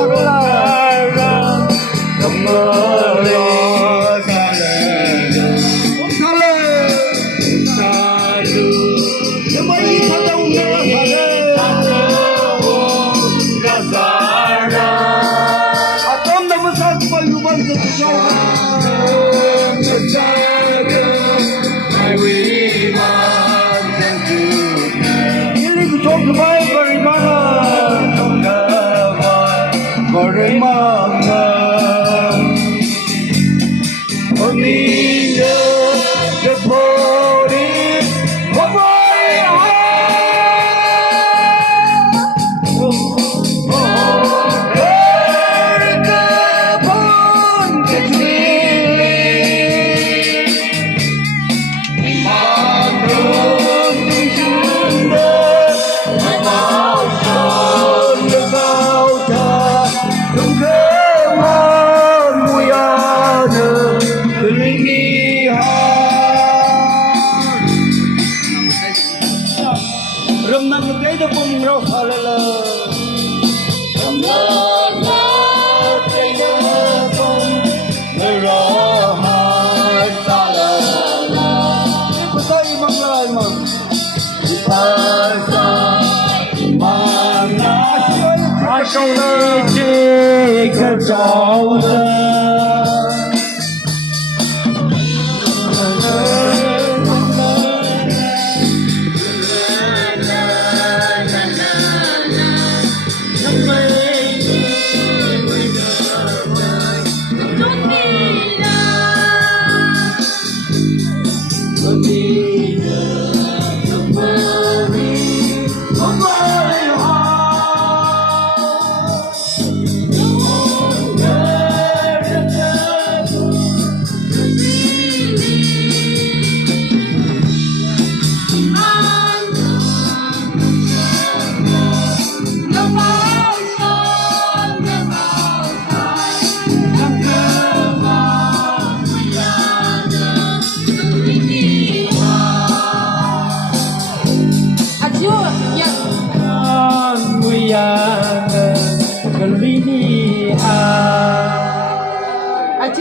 sekarang kembali sadu kembali pada Nazara atom nama satu payuban menjaga Iwan dan juga ini kucok kebaik bagaimana bagaimana Oninda Jepori Remang kayo pong roh halala. Remang kayo pong roh halala. Ipasay mga imang. Ipasay mga asyik kejauhan.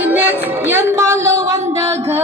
Next, yan malo